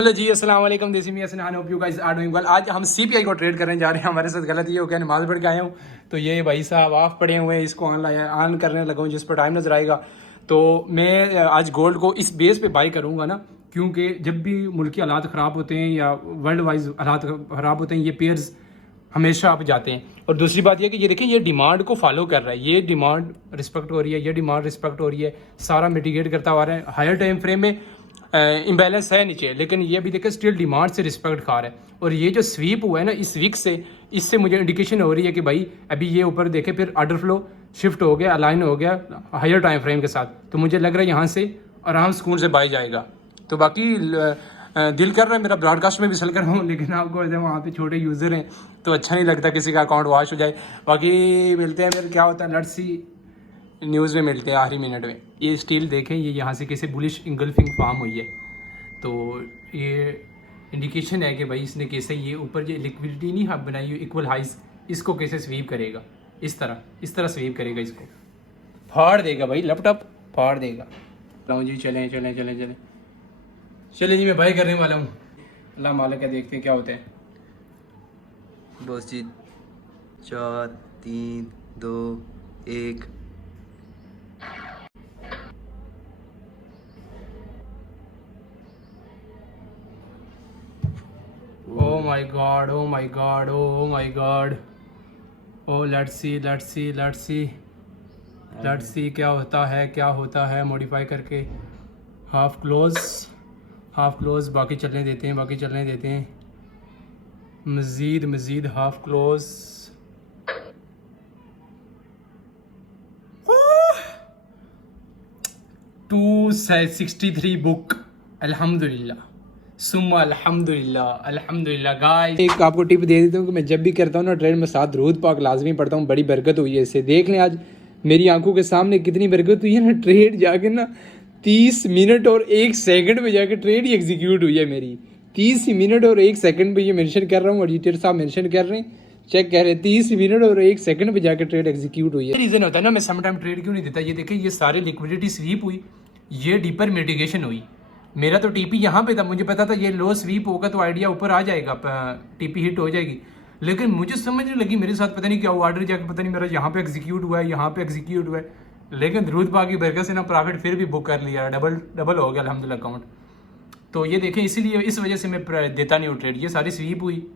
Hello जी, अस्सलाम वालेकुम। देसी मियां सनहान, hope you guys are doing well. आज हम सीपीआई को ट्रेड करने जा रहे हैं। हमारे साथ गलत ये हो गया, नमाज पढ़ के आया हूँ तो ये भाई साहब ऑफ पड़े हुए हैं, इसको ऑन करने लगा हूँ जिस पर टाइम नजर आएगा। तो मैं आज गोल्ड को इस बेस पे बाई करूँगा ना, क्योंकि जब भी मुल्की हालात ख़राब होते हैं या वर्ल्ड वाइज हालात ख़राब होते हैं, ये पेयर्स हमेशा आप जाते हैं। और दूसरी बात यह कि ये देखें, ये डिमांड को फॉलो कर रहा है, ये डिमांड रिस्पेक्ट हो रही है, ये डिमांड रिस्पेक्ट हो रही है, सारा मिटिगेट करता हुआ रहा है। हायर टाइम फ्रेम में इम्बैलेंस है नीचे, लेकिन ये भी देखें स्टिल डिमांड से रिस्पेक्ट खा रहा है। और ये जो स्वीप हुआ है ना इस वीक से, इससे मुझे इंडिकेशन हो रही है कि भाई अभी ये ऊपर देखे, फिर ऑर्डर फ्लो शिफ्ट हो गया, अलाइन हो गया हायर टाइम फ्रेम के साथ। तो मुझे लग रहा है यहाँ से आराम सुकून से बाई जाएगा। तो बाकी दिल कर रहा है मेरा ब्रॉडकास्ट में भी सेल कर रहा हूँ, लेकिन आपको वहाँ पे छोटे यूज़र हैं तो अच्छा नहीं लगता किसी का अकाउंट वॉश हो जाए। बाकी मिलते हैं फिर क्या होता है, लेट्स सी, न्यूज़ में मिलते हैं आखिरी मिनट में। ये स्टील देखें, ये यहाँ से कैसे बुलिश इंगल्फिंग फॉर्म हुई है, तो ये इंडिकेशन है कि भाई इसने कैसे ये ऊपर ये लिक्विडिटी नहीं हब बनाई इक्वल हाइज, इसको कैसे स्वीप करेगा, इस तरह स्वीप करेगा, इसको फाड़ देगा भाई, लैपटॉप फाड़ देगा। लाओ जी, चलें चलें चलें चलें चलें जी, मैं बाय करने वाला हूँ। अल्लाह मालिक है, देखते हैं क्या होता है। बस जी, 4 3 2 1। Oh my god, oh my god, oh my god. Oh, let's see क्या होता है मॉडिफाई करके। हाफ क्लोज, बाकी चलने देते हैं, मज़ीद हाफ क्लोज। 263 बुक, अल्हम्दुलिल्लाह सुम्मा अल्हम्दुलिल्लाह गाइस। एक आपको टिप दे देता हूँ कि मैं जब भी करता हूँ ना ट्रेड में, साथ दरूद पाक लाजमी पढ़ता हूँ, बड़ी बरकत हुई है इससे। देख लें आज मेरी आंखों के सामने कितनी बरकत हुई है ना। ट्रेड जाके ना 30 मिनट और 1 सेकंड में जाके ट्रेड ही एग्जीक्यूट हुई है मेरी। 30 मिनट और 1 सेकंड पे ये मेंशन कर रहा हूँ, ऑडिटर साहब मेंशन कर रहे हैं, चेक कर रहे हैं, 30 मिनट और 1 सेकंड पे जाके ट्रेड एग्जीक्यूट हुई है। रीजन होता है ना, मैं समटाइम ट्रेड क्यों नहीं देता। ये देखिए, ये सारे लिक्विडिटी स्वीप हुई, ये डीपर मिटिगेशन हुई। मेरा तो टीपी यहाँ पे था, मुझे पता था ये लो स्वीप होगा तो आइडिया ऊपर आ जाएगा, टीपी हिट हो जाएगी। लेकिन मुझे समझ नहीं लगी, मेरे साथ पता नहीं क्या हुआ, ऑर्डर जाके पता नहीं मेरा यहाँ पे एग्जीक्यूट हुआ है, यहाँ पे एग्जीक्यूट हुआ है। लेकिन दरूद पाक की बरकत से ना प्रॉफिट फिर भी बुक कर लिया, डबल हो गया अल्हम्दुलिल्लाह अकाउंट। तो ये देखें, इसीलिए इस वजह से मैं देता नहीं हूँ ट्रेड। ये सारी स्वीप हुई,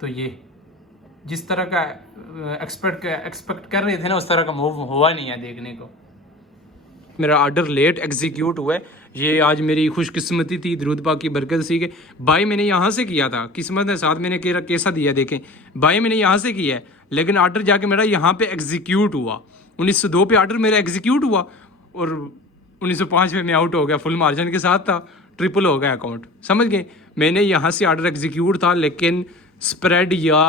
तो ये जिस तरह का एक्सपेक्ट कर रहे थे ना, उस तरह का मूव हुआ नहीं है देखने को। मेरा ऑर्डर लेट एग्जीक्यूट हुआ है, ये आज मेरी खुशकिस्मती थी, दरूद पाक की बरकत सी के बाई मैंने यहाँ से किया था, किस्मत के साथ मैंने कैसा दिया देखें। बाई मैंने यहाँ से किया है, लेकिन ऑर्डर जाके मेरा यहाँ पे एग्जीक्यूट हुआ। 1902 पे ऑर्डर मेरा एग्जीक्यूट हुआ और 1905 में मैं आउट हो गया, फुल मार्जिन के साथ था, ट्रिपल हो गया अकाउंट, समझ गए। मैंने यहाँ से ऑर्डर एग्जीक्यूट था, लेकिन स्प्रेड या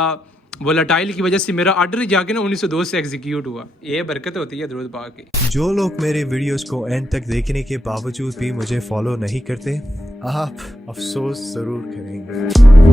वोलेटाइल की वजह से मेरा ऑर्डर जाके ना 1902 से एग्जीक्यूट हुआ। ये बरकत होती है दरूद पाक की। जो लोग मेरे वीडियोस को एंड तक देखने के बावजूद भी मुझे फॉलो नहीं करते, आप अफसोस जरूर करेंगे।